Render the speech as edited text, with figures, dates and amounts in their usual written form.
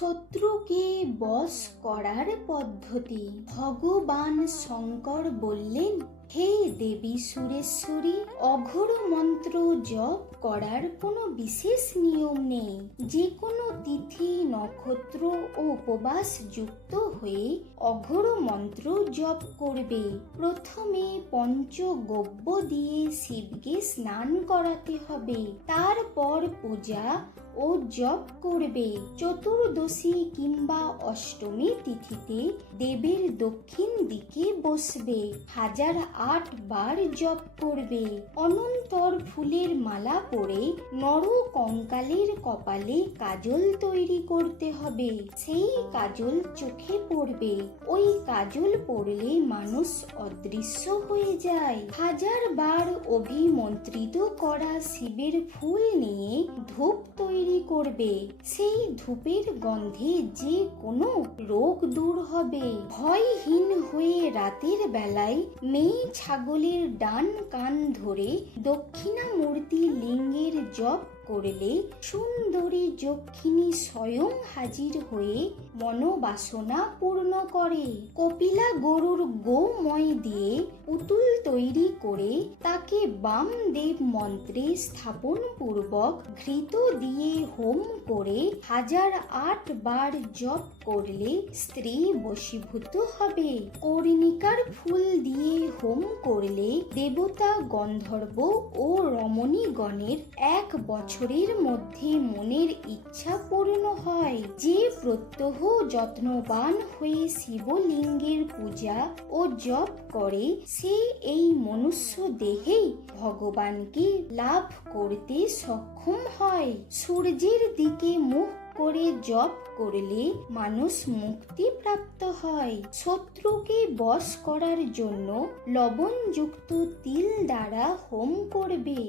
শত্রুকে বশ করার পদ্ধতি। ভগবান শঙ্কর বললেন, হে দেবী সুরেশ্বরী, অঘোর মন্ত্র জপ করার কোনো বিশেষ নিয়ম নেই। যে কোনো তিথি, নক্ষত্র ও উপবাস যুক্ত হয়ে অঘোর মন্ত্র জপ করবে। প্রথমে পঞ্চগব্য দিয়ে শিবকে স্নান করাতে হবে, তারপর পূজা ও জপ করবে। চতুর্দশী কিংবা অষ্টমী তিথিতে দেবের দক্ষিণ দিকে বসবে, 1008 বার জপ করবে। অনন্তর ফুলের মালা পরে নর কঙ্কালের কপালে কাজল তৈরি করতে হবে। সেই কাজল চোখে পড়বে। ওই কাজল পড়লে মানুষ অদৃশ্য হয়ে যায়। 1000 বার অভিমন্ত্রিত করা শিবের ফুল নিয়ে ধূপ তৈরি করবে। সেই ধূপের গন্ধে যে কোনো রোগ দূর হবে। ভয়হীন হয়ে রাতের বেলায় মেয়ে ছাগলের ডান কান ধরে দক্ষিণামূর্তি লিঙ্গের জপ করলে সুন্দরী যক্ষিণী স্বয়ং হাজির হয়ে মনোবাসনা পূর্ণ করে। কপিলা গরুর গোময় দিয়ে পুতুল তৈরি করে তাকে বামদেব মন্ত্রে স্থাপন পূর্বক ঘৃত দিয়ে হোম করে 1008 বার জপ করলে স্ত্রী বশীভূত হবে। কর্ণিকার ফুল দিয়ে হোম করলে দেবতা, গন্ধর্ব ও রমণীগণের 1 বছরের মধ্যে মনের ইচ্ছা পূর্ণ হয়। যে প্রত্যহ যত্নবান হয়ে শিবলিঙ্গের পূজা ও জপ করে, সে এই মনুষ্য দেহেই ভগবানকে লাভ করতে সক্ষম হয়। সূর্যের দিকে মুখ করে জপ করলে মানুষ মুক্তি প্রাপ্ত হয়। শত্রুকে বশ করার জন্য লবণযুক্ত তিল দ্বারা হোম করবে।